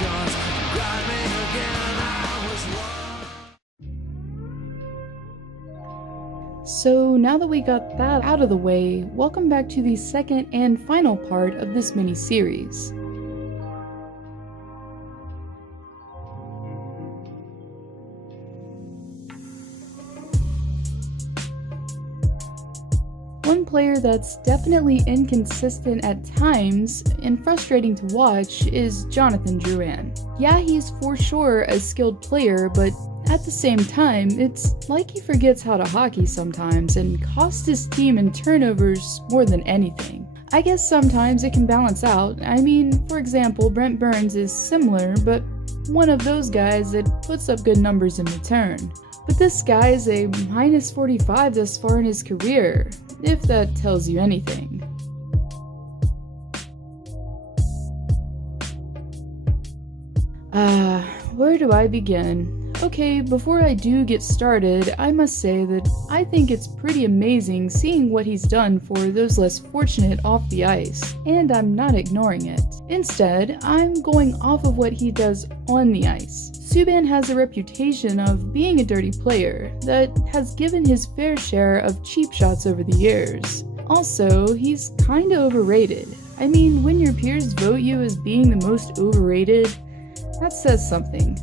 emotions grind me again. I was one. So now that we got that out of the way, welcome back to the second and final part of this mini-series. One player that's definitely inconsistent at times and frustrating to watch is Jonathan Duran. Yeah, he's for sure a skilled player, but at the same time, it's like he forgets how to hockey sometimes and costs his team in turnovers more than anything. I guess sometimes it can balance out. I mean, for example, Brent Burns is similar, but one of those guys that puts up good numbers in return. But this guy is a minus 45 thus far in his career, if that tells you anything. Where do I begin? Okay, before I do get started, I must say that I think it's pretty amazing seeing what he's done for those less fortunate off the ice, and I'm not ignoring it. Instead, I'm going off of what he does on the ice. Subban has a reputation of being a dirty player that has given his fair share of cheap shots over the years. Also, he's kinda overrated. I mean, when your peers vote you as being the most overrated, that says something.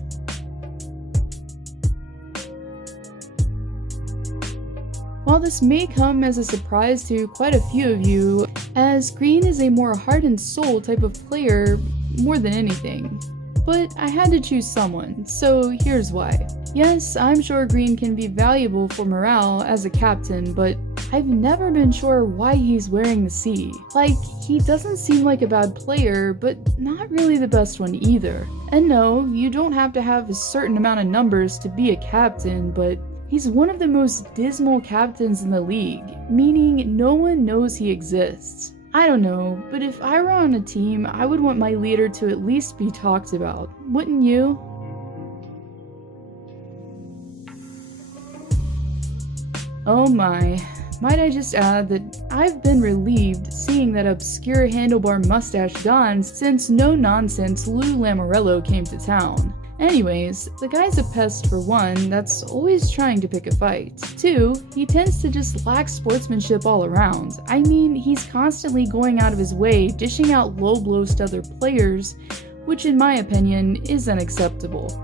While this may come as a surprise to quite a few of you, as Green is a more heart and soul type of player more than anything. But I had to choose someone, so here's why. Yes, I'm sure Green can be valuable for morale as a captain, but I've never been sure why he's wearing the C. Like, he doesn't seem like a bad player, but not really the best one either. And no, you don't have to have a certain amount of numbers to be a captain, but he's one of the most dismal captains in the league, meaning no one knows he exists. I don't know, but if I were on a team, I would want my leader to at least be talked about, wouldn't you? Oh my. Might I just add that I've been relieved seeing that obscure handlebar mustache gone since no-nonsense Lou Lamoriello came to town. Anyways, the guy's a pest for one, that's always trying to pick a fight. Two, he tends to just lack sportsmanship all around. I mean, he's constantly going out of his way, dishing out low blows to other players, which in my opinion is unacceptable.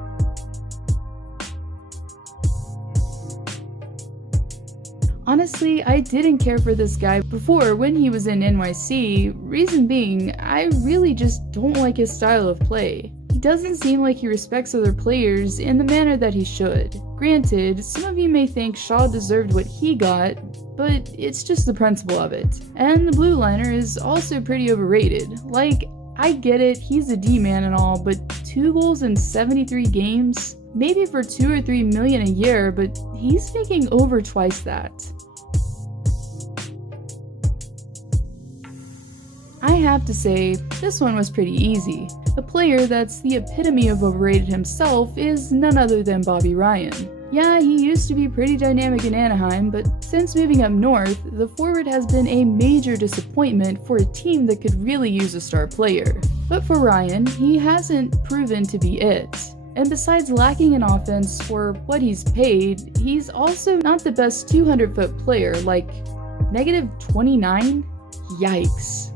Honestly, I didn't care for this guy before when he was in NYC, reason being, I really just don't like his style of play. He doesn't seem like he respects other players in the manner that he should. Granted, some of you may think Shaw deserved what he got, but it's just the principle of it. And the blue liner is also pretty overrated. Like, I get it, he's a D-man and all, but 2 goals in 73 games? Maybe for $2 or $3 million a year, but he's making over twice that. I have to say, this one was pretty easy. A player that's the epitome of overrated himself is none other than Bobby Ryan. Yeah, he used to be pretty dynamic in Anaheim, but since moving up north, the forward has been a major disappointment for a team that could really use a star player. But for Ryan, he hasn't proven to be it. And besides lacking in offense for what he's paid, he's also not the best 200-foot player, like -29? Yikes.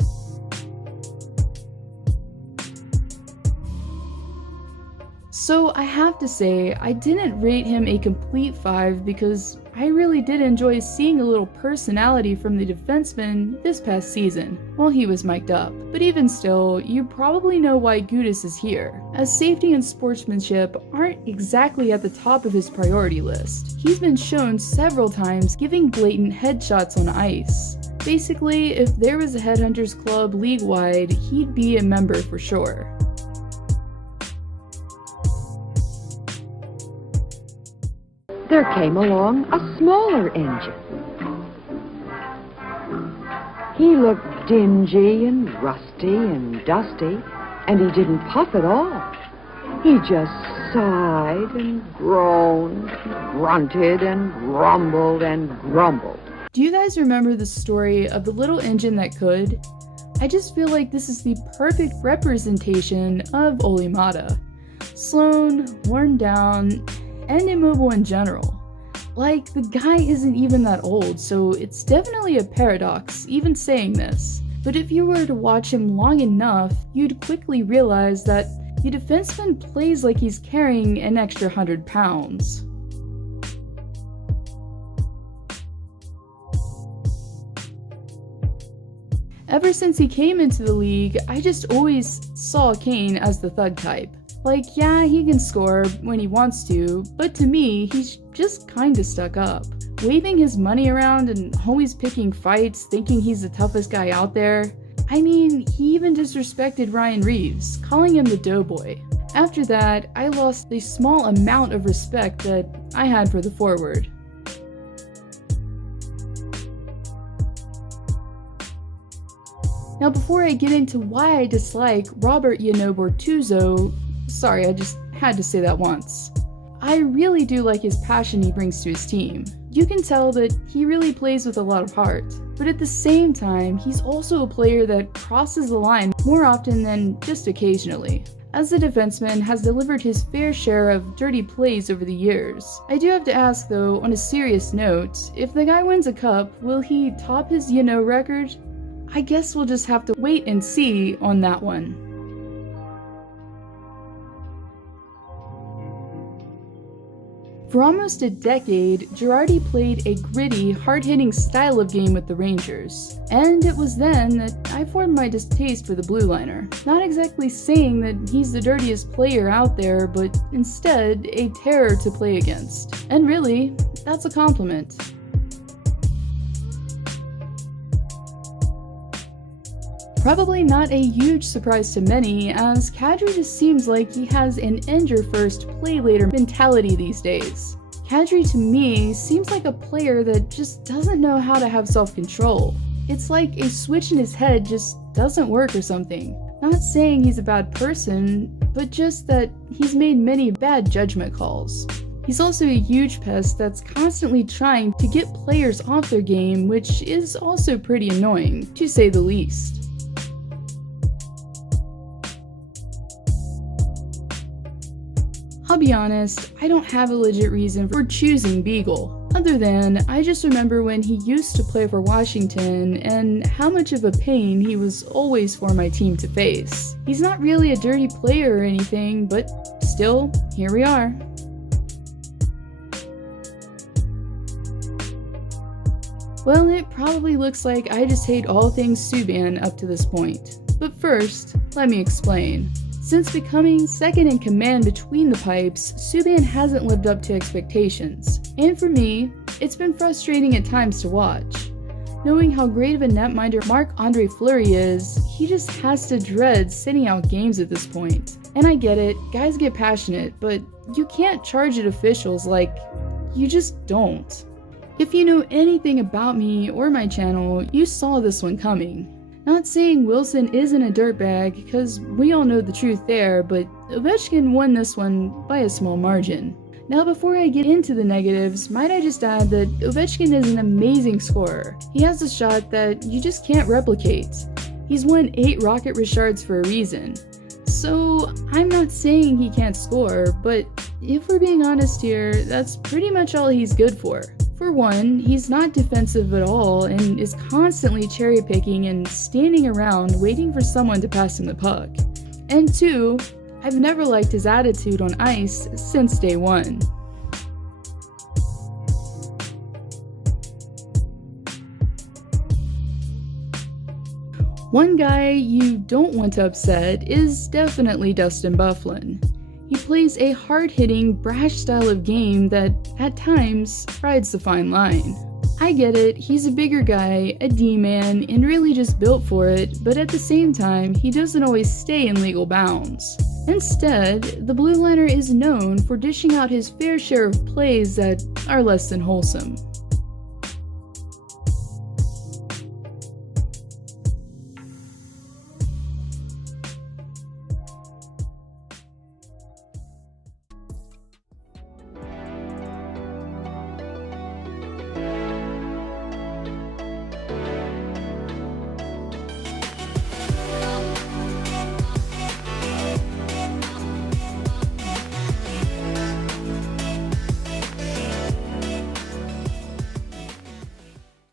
So I have to say, I didn't rate him a complete 5 because I really did enjoy seeing a little personality from the defenseman this past season, while he was mic'd up. But even still, you probably know why Gudas is here, as safety and sportsmanship aren't exactly at the top of his priority list. He's been shown several times giving blatant headshots on ice. Basically, if there was a Headhunters Club league-wide, he'd be a member for sure. There came along a smaller engine. He looked dingy and rusty and dusty, and he didn't puff at all. He just sighed and groaned, and grunted and rumbled and grumbled. Do you guys remember the story of the little engine that could? I just feel like this is the perfect representation of Olimata. Slow, worn down, and immobile in general. Like, the guy isn't even that old, so it's definitely a paradox, even saying this. But if you were to watch him long enough, you'd quickly realize that the defenseman plays like he's carrying an extra 100 pounds. Ever since he came into the league, I just always saw Kane as the thug type. Like, yeah, he can score when he wants to, but to me, he's just kinda stuck up. Waving his money around and always picking fights, thinking he's the toughest guy out there. I mean, he even disrespected Ryan Reeves, calling him the doughboy. After that, I lost the small amount of respect that I had for the forward. Now before I get into why I dislike Robert Bortuzzo, sorry, I just had to say that once. I really do like his passion he brings to his team. You can tell that he really plays with a lot of heart, but at the same time, he's also a player that crosses the line more often than just occasionally. As a defenseman has delivered his fair share of dirty plays over the years. I do have to ask though, on a serious note, if the guy wins a cup, will he top his record? I guess we'll just have to wait and see on that one. For almost a decade, Girardi played a gritty, hard-hitting style of game with the Rangers, and it was then that I formed my distaste for the blue liner. Not exactly saying that he's the dirtiest player out there, but instead a terror to play against. And really, that's a compliment. Probably not a huge surprise to many, as Kadri just seems like he has an end-your-first, play-later mentality these days. Kadri to me seems like a player that just doesn't know how to have self-control. It's like a switch in his head just doesn't work or something. Not saying he's a bad person, but just that he's made many bad judgment calls. He's also a huge pest that's constantly trying to get players off their game, which is also pretty annoying, to say the least. I'll be honest, I don't have a legit reason for choosing Beagle, other than I just remember when he used to play for Washington and how much of a pain he was always for my team to face. He's not really a dirty player or anything, but still, here we are. Well, it probably looks like I just hate all things Subban up to this point. But first, let me explain. Since becoming second in command between the pipes, Subban hasn't lived up to expectations. And for me, it's been frustrating at times to watch. Knowing how great of a netminder Marc-Andre Fleury is, he just has to dread sitting out games at this point. And I get it, guys get passionate, but you can't charge at officials like, you just don't. If you know anything about me or my channel, you saw this one coming. Not saying Wilson isn't a dirtbag, because we all know the truth there, but Ovechkin won this one by a small margin. Now before I get into the negatives, might I just add that Ovechkin is an amazing scorer. He has a shot that you just can't replicate. He's won 8 Rocket Richards for a reason. So I'm not saying he can't score, but if we're being honest here, that's pretty much all he's good for. For one, he's not defensive at all and is constantly cherry-picking and standing around waiting for someone to pass him the puck. And two, I've never liked his attitude on ice since day one. One guy you don't want to upset is definitely Dustin Byfuglien. He plays a hard-hitting, brash style of game that, at times, rides the fine line. I get it, he's a bigger guy, a D-man, and really just built for it, but at the same time, he doesn't always stay in legal bounds. Instead, the blue liner is known for dishing out his fair share of plays that are less than wholesome.